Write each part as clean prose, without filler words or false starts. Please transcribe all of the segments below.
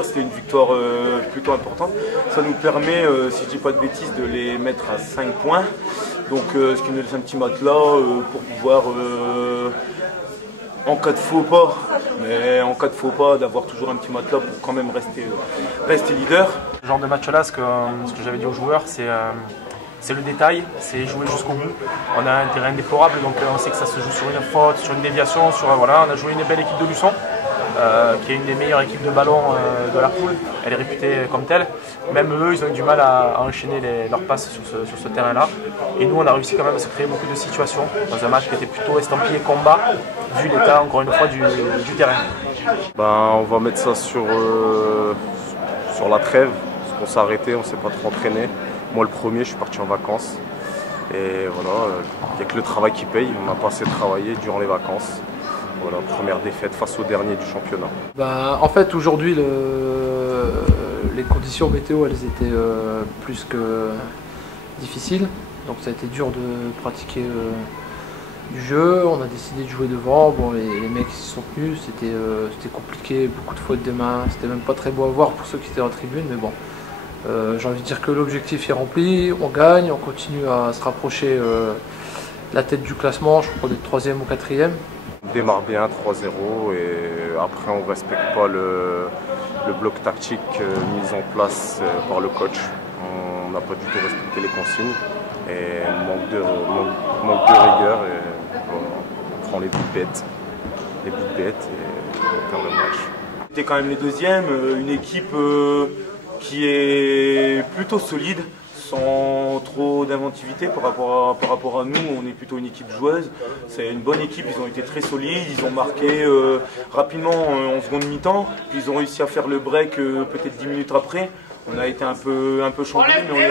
C'était une victoire plutôt importante. Ça nous permet, si je dis pas de bêtises, de les mettre à 5 points. Donc ce qui nous laisse un petit matelas pour pouvoir, en cas de faux pas, d'avoir toujours un petit matelas pour quand même rester leader. Ce genre de match-là, ce que j'avais dit aux joueurs, c'est le détail, c'est jouer jusqu'au bout. On a un terrain déplorable, donc on sait que ça se joue sur une faute, sur une déviation, voilà, on a joué une belle équipe de Luçon. Qui est une des meilleures équipes de ballon de la poule. Elle est réputée comme telle. Même eux, ils ont eu du mal à enchaîner leurs passes sur ce terrain-là. Et nous, on a réussi quand même à se créer beaucoup de situations dans un match qui était plutôt estampillé combat, vu l'état, encore une fois, du terrain. On va mettre ça sur la trêve, parce qu'on s'est arrêté, on ne s'est pas trop entraîné. Moi, le premier, je suis parti en vacances. Et voilà, il n'y a que le travail qui paye. On n'a pas assez travaillé durant les vacances. Voilà, première défaite face au dernier du championnat. En fait, aujourd'hui, les conditions météo, elles étaient plus que difficiles. Donc ça a été dur de pratiquer du jeu. On a décidé de jouer devant. Bon, les mecs s'y sont tenus, c'était compliqué, beaucoup de fautes des mains. C'était même pas très beau à voir pour ceux qui étaient en tribune, mais bon. J'ai envie de dire que l'objectif est rempli, on gagne, on continue à se rapprocher de la tête du classement. Je crois qu'on est 3e ou 4e. On démarre bien 3-0 et après on ne respecte pas le bloc tactique mis en place par le coach. On n'a pas du tout respecté les consignes et manque de rigueur et on prend les buts bêtes et on perd le match. C'était quand même les deuxièmes, une équipe qui est plutôt solide, sans trop d'inventivité par rapport à nous. On est plutôt une équipe joueuse, c'est une bonne équipe, ils ont été très solides, ils ont marqué rapidement en seconde mi-temps, puis ils ont réussi à faire le break peut-être 10 minutes après. On a été un peu chamboulé, mais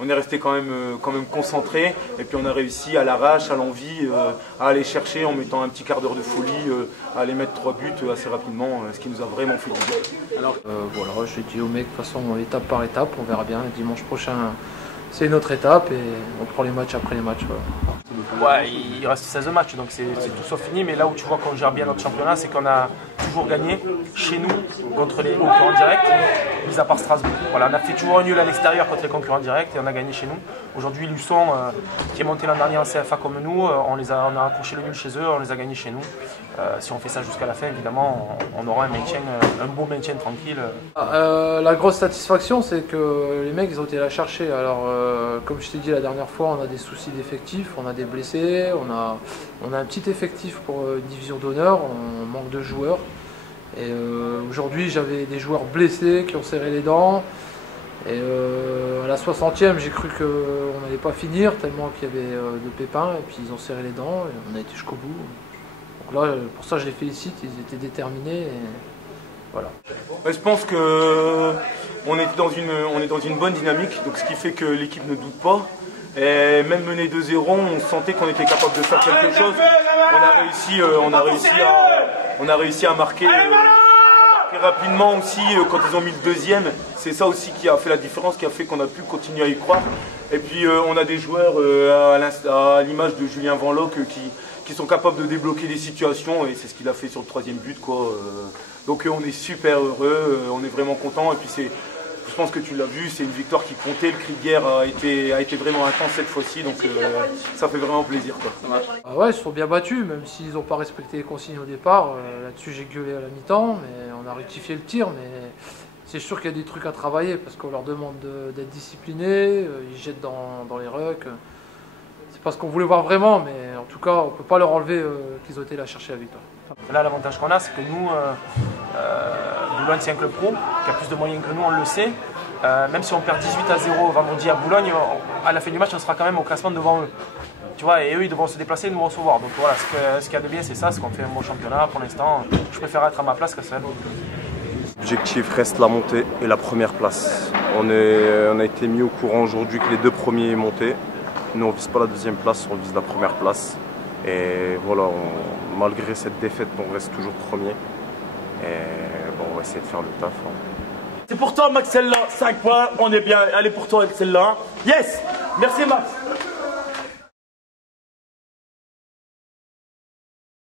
on est resté quand même concentré, et puis on a réussi à l'arrache, à l'envie, à aller chercher en mettant un petit quart d'heure de folie, à aller mettre 3 buts assez rapidement, ce qui nous a vraiment fait du bien. Alors voilà, j'ai dit aux mecs, de toute façon, étape par étape, on verra bien. Dimanche prochain, c'est une autre étape et on prend les matchs après les matchs. Voilà. Ouais, il reste 16 matchs, donc c'est tout sauf fini, mais là où tu vois qu'on gère bien notre championnat, c'est qu'on a toujours gagné chez nous contre les concurrents directs, mis à part Strasbourg. Voilà, on a fait toujours un nul à l'extérieur contre les concurrents directs et on a gagné chez nous. Aujourd'hui, Luçon, qui est monté l'an dernier en CFA comme nous, on a accroché le nul chez eux, on les a gagnés chez nous. Si on fait ça jusqu'à la fin, évidemment, on aura un beau maintien tranquille. La grosse satisfaction, c'est que les mecs, ils ont été la chercher. Alors, comme je t'ai dit la dernière fois, on a des soucis d'effectifs, on a des blessés, on a un petit effectif pour division d'honneur, on manque de joueurs. Et aujourd'hui, j'avais des joueurs blessés qui ont serré les dents. Et à la 60e, j'ai cru qu'on n'allait pas finir, tellement qu'il y avait de pépins. Et puis ils ont serré les dents et on a été jusqu'au bout. Donc là, pour ça, je les félicite, ils étaient déterminés. Et voilà. Je pense qu'on est dans une bonne dynamique, donc ce qui fait que l'équipe ne doute pas. Et même mené 2-0, on sentait qu'on était capable de faire quelque chose. On a réussi à marquer rapidement aussi quand ils ont mis le deuxième. C'est ça aussi qui a fait la différence, qui a fait qu'on a pu continuer à y croire. Et puis on a des joueurs à l'image de Julien Vanloc qui sont capables de débloquer des situations, et c'est ce qu'il a fait sur le 3e but, quoi. Donc on est super heureux, on est vraiment content. Et puis je pense que tu l'as vu, c'est une victoire qui comptait, le cri de guerre a été vraiment intense cette fois-ci, donc ça fait vraiment plaisir, quoi. Ah ouais, ils se sont bien battus, même s'ils n'ont pas respecté les consignes au départ. Là-dessus, j'ai gueulé à la mi-temps, mais on a rectifié le tir. Mais c'est sûr qu'il y a des trucs à travailler, parce qu'on leur demande d'être disciplinés, ils jettent dans les rucks. C'est pas ce qu'on voulait voir vraiment, mais en tout cas, on ne peut pas leur enlever qu'ils ont été là chercher la victoire. Là, l'avantage qu'on a, c'est que nous, Boulogne, c'est un club pro qui a plus de moyens que nous, on le sait. Même si on perd 18-0 vendredi à Boulogne, à la fin du match, on sera quand même au classement devant eux. Tu vois, et eux, ils devront se déplacer et nous recevoir. Donc voilà, ce qu'il y a de bien, c'est ça, c'est qu'on fait un bon championnat. Pour l'instant, je préfère être à ma place qu'à celle. L'objectif reste la montée et la première place. On a été mis au courant aujourd'hui que les 2 premiers montaient. Nous, on ne vise pas la deuxième place, on vise la première place. Et voilà, malgré cette défaite, on reste toujours premier. Et bon, on va essayer de faire le taf. C'est pour toi, Max, celle-là. 5 points, on est bien. Allez pour toi, celle-là. Yes! Merci, Max.